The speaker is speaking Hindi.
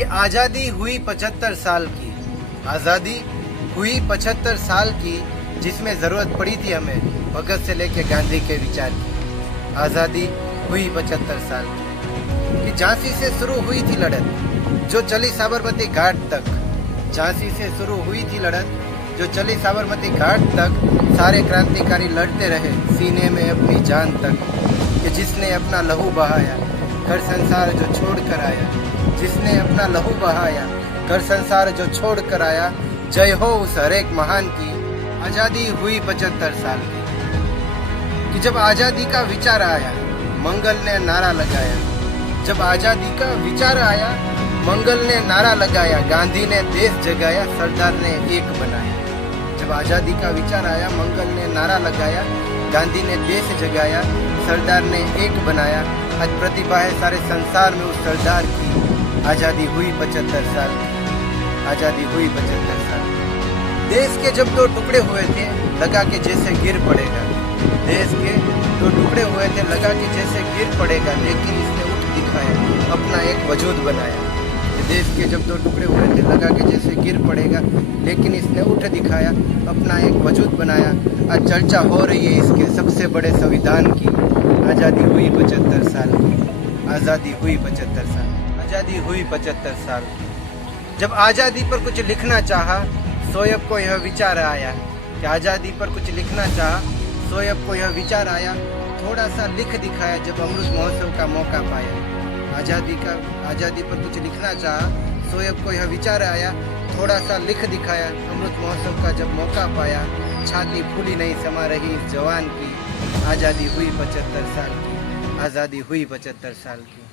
कि आज़ादी हुई 75 साल की, आज़ादी हुई 75 साल की, जिसमें ज़रूरत पड़ी थी हमें भगत से लेके गांधी के विचार की। आज़ादी हुई 75 साल की कि झांसी से शुरू हुई थी लड़त जो चली साबरमती घाट तक। झांसी से शुरू हुई थी लड़त जो चली साबरमती घाट तक। सारे क्रांतिकारी लड़ते रहे सीने में अपनी जान तक। कि जिसने अपना लहू बहाया घर संसार जो छोड़ कर आया, जिसने अपना लहू बहाया घर संसार जो छोड़ कर आया। जय हो उस हरेक महान की, आज़ादी हुई 75 साल की। कि जब आज़ादी का विचार आया मंगल ने नारा लगाया, जब आज़ादी का विचार आया मंगल ने नारा लगाया। गांधी ने देश जगाया, सरदार ने एक बनाया। जब आज़ादी का विचार आया मंगल ने नारा लगाया, गांधी ने देश जगाया, सरदार ने एक बनाया। आज प्रतिभा है सारे संसार में उस सरदार की। आज़ादी हुई 75 साल की, आज़ादी हुई 75 साल की। देश के जब दो टुकड़े हुए थे लगा के जैसे गिर पड़ेगा। देश के दो टुकड़े हुए थे लगा के जैसे गिर पड़ेगा, लेकिन इसने उठ दिखाया, अपना एक वजूद बनाया। देश के जब दो टुकड़े हुए थे लगा के जैसे गिर पड़ेगा, लेकिन इसने उठ दिखाया, अपना एक वजूद बनाया। आज चर्चा हो रही है इसके सबसे बड़े संविधान की। आज़ादी हुई 75 साल की, आज़ादी हुई 75 साल, आज़ादी हुई 75 साल की। जब आज़ादी पर कुछ लिखना चाहा सोयब को यह विचार आया कि आज़ादी पर कुछ लिखना चाहा सोयब को यह विचार आया। थोड़ा सा लिख दिखाया जब अमृत महोत्सव का मौका पाया। आज़ादी पर कुछ लिखना चाहा सोयब को यह विचार आया। थोड़ा सा लिख दिखाया अमृत महोत्सव का जब मौका पाया। छाती फूली नहीं समा रही इस जवान की। आज़ादी हुई 75 साल की, आज़ादी हुई 75 साल की।